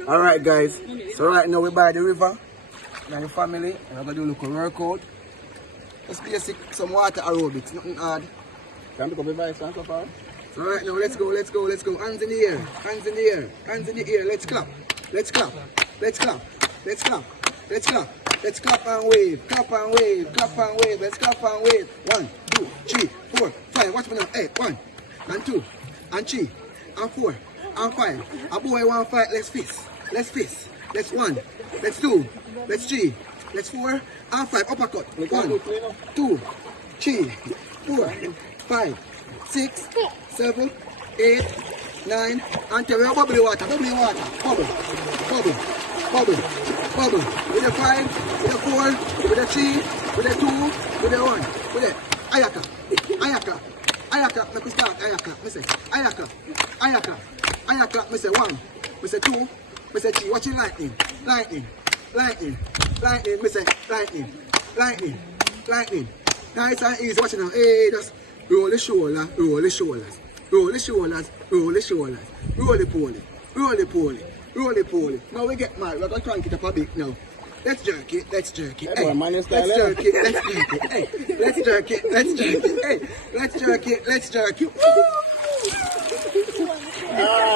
Alright guys, so right now we're by the river, and the family, and we're going to do a little workout. Just basic, some water aerobics, nothing hard. Can pick up the vibes and so far. So right now, let's go. Hands in the air, hands in the air, hands in the air. Let's clap, let's clap, let's clap, let's clap, let's clap. Let's clap and wave, clap and wave, clap and wave. Let's clap and wave. 1, 2, 3, 4, 5. Watch me now. Hey, 1 and 2 and 3 and 4 and 5. A boy want fight. Let's fist. Let's fist. Let's 1. Let's 2. Let's 3. Let's 4 and 5. Uppercut. 1, 2, 3, 4, 5, 6, 7, 8, 9 and 10. We have bubbly water. Bubbly water. Bubble. Bubble. Bubble. Bubble. With a 5, with a 4, with a 3, with a 2, with a 1, with a ayaka. Ayaka. Ayaka. Let me start. Ayaka. Me say ayaka. Ayaka. Ayaka. Me say 1. Me say 2. Me say 3. Watch it lightning. Lightning. Lightning. Lightning. Me say lightning. Lightning. Lightning. Nice and easy. Watch it now. Hey, just roll the shoulder. Roll the shoulders. Roll the shoulders. Roll the shoulders. Roll the pole. Roll the pole. Roll the pole. Now we get mad. We're going to try and get up a bit now. Let's jerk it. Let's jerk it. Hey, let's jerk it. Let's beat it. Hey, let's jerk it. Let's jerk it. Hey, let's jerk it. Let's jerk it.